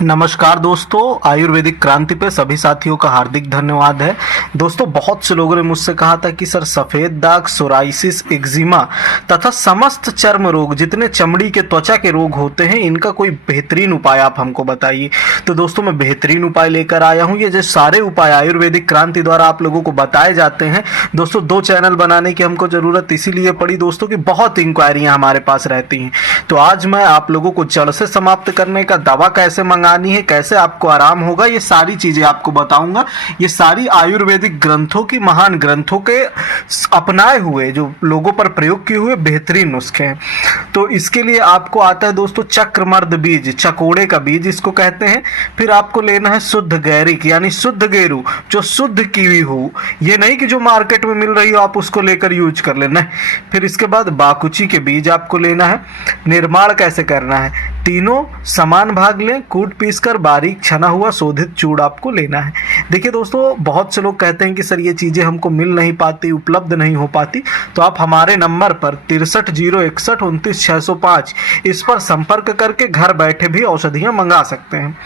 नमस्कार दोस्तों, आयुर्वेदिक क्रांति पे सभी साथियों का हार्दिक धन्यवाद है। दोस्तों, बहुत से लोगों ने मुझसे कहा था कि सर सफ़ेद दाग, सोराइसिस, एक्जिमा तथा समस्त चर्म रोग, जितने चमड़ी के त्वचा के रोग होते हैं, इनका कोई बेहतरीन उपाय आप हमको बताइए। तो दोस्तों, मैं बेहतरीन उपाय लेकर आया हूँ। ये जो सारे उपाय आयुर्वेदिक क्रांति द्वारा आप लोगों को बताए जाते हैं। दोस्तों, 2 चैनल बनाने की हमको ज़रूरत इसीलिए पड़ी दोस्तों कि बहुत इंक्वायरियाँ हमारे पास रहती हैं। तो आज मैं आप लोगों को जड़ से समाप्त करने का, दवा कैसे मंगानी है, कैसे आपको आराम होगा, ये सारी चीजें आपको बताऊंगा। ये सारी आयुर्वेदिक ग्रंथों की, महान ग्रंथों के अपनाए हुए, जो लोगों पर प्रयोग किए हुए बेहतरीन नुस्खे हैं। तो इसके लिए आपको आता है दोस्तों चक्रमर्द बीज, चकोड़े का बीज इसको कहते हैं। फिर आपको लेना है शुद्ध गैरिक यानी शुद्ध गेरू, जो शुद्ध कीवी हो, ये नहीं कि जो मार्केट में मिल रही हो आप उसको लेकर यूज कर लेना है। फिर इसके बाद बाकुची के बीज आपको लेना है। निर्माण कैसे करना है, तीनों समान भाग लें, कूट पीस कर बारीक छना हुआ शोधित चूड़ आपको लेना है। देखिए दोस्तों, बहुत से लोग कहते हैं कि सर ये चीज़ें हमको मिल नहीं पाती, उपलब्ध नहीं हो पाती, तो आप हमारे नंबर पर 6301629605 इस पर संपर्क करके घर बैठे भी औषधियाँ मंगा सकते हैं।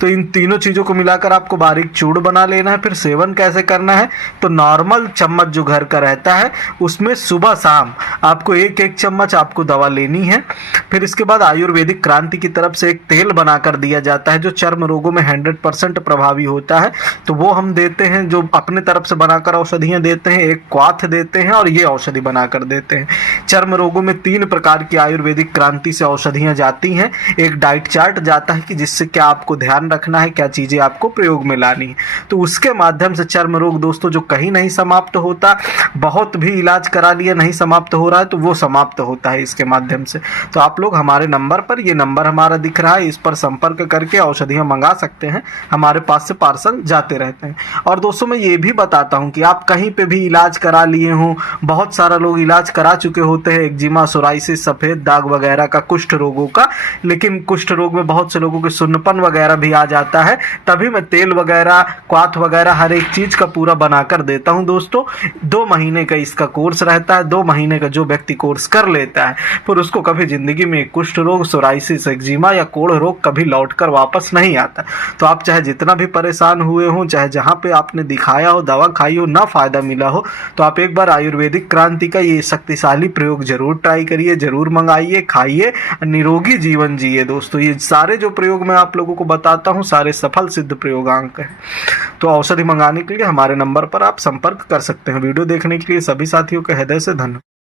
तो इन तीनों चीज़ों को मिलाकर आपको बारीक चूड़ बना लेना है। फिर सेवन कैसे करना है, तो नॉर्मल चम्मच जो घर का रहता है उसमें सुबह शाम आपको एक एक चम्मच आपको दवा लेनी है। फिर इसके बाद आयुर्वेदिक क्रांति की तरफ से एक तेल बनाकर दिया जाता है जो चर्म रोगों में 100% प्रभावी होता है, तो वो हम देते हैं, जो अपने तरफ से बनाकर औषधियाँ देते हैं। एक क्वाथ देते हैं और ये औषधि बनाकर देते हैं। चर्म रोगों में 3 प्रकार की आयुर्वेदिक क्रांति से औषधियाँ जाती हैं। एक डाइट चार्ट जाता है कि जिससे क्या आपको ध्यान रखना है, क्या चीज़ें आपको प्रयोग में लानी है। तो उसके माध्यम से चर्म रोग दोस्तों जो कहीं नहीं समाप्त होता, बहुत भी इलाज करा लिया नहीं समाप्त हो रहा है, तो वो समाप्त होता है इसके माध्यम से। तो आप लोग हमारे नंबर पर, ये नंबर हमारा दिख रहा है, इस पर संपर्क करके औषधियाँ मंगा सकते हैं। हमारे पास से पार्सल जाते रहते हैं। और दोस्तों, मैं ये भी बताता हूँ कि आप कहीं पे भी इलाज करा लिए हों, बहुत सारा लोग इलाज करा चुके होते हैं एक्जिमा, सोराइसिस, सफ़ेद दाग वगैरह का, कुष्ठ रोगों का, लेकिन कुष्ठ रोग में बहुत से लोगों के सुन्नपन वगैरह भी आ जाता है। तभी मैं तेल वगैरह, क्वाथ वगैरह हर एक चीज़ का पूरा बनाकर देता हूँ दोस्तों। 2 महीने का इसका कोर्स रहता है। 2 महीने का जो व्यक्ति कोर्स कर लेता है, फिर उसको कभी ज़िंदगी में कुष्ठ रोग, सोराइसिस, एक्जिमा या कोढ़ रोग कभी लौटकर वापस नहीं आता। तो आप चाहे जितना भी परेशान हुए हों, चाहे जहाँ पे आपने दिखाया हो, दवा खाई हो, ना फ़ायदा मिला हो, तो आप एक बार आयुर्वेदिक क्रांति का ये शक्तिशाली प्रयोग जरूर ट्राई करिए, जरूर मंगाइए, खाइए, निरोगी जीवन जिए। दोस्तों, ये सारे जो प्रयोग मैं आप लोगों को बताता हूँ, सारे सफल सिद्ध प्रयोगांक हैं। तो औषधि मंगाने के लिए हमारे नंबर पर आप संपर्क कर सकते हैं। वीडियो देखने के लिए सभी साथियों का हृदय से धन्यवाद।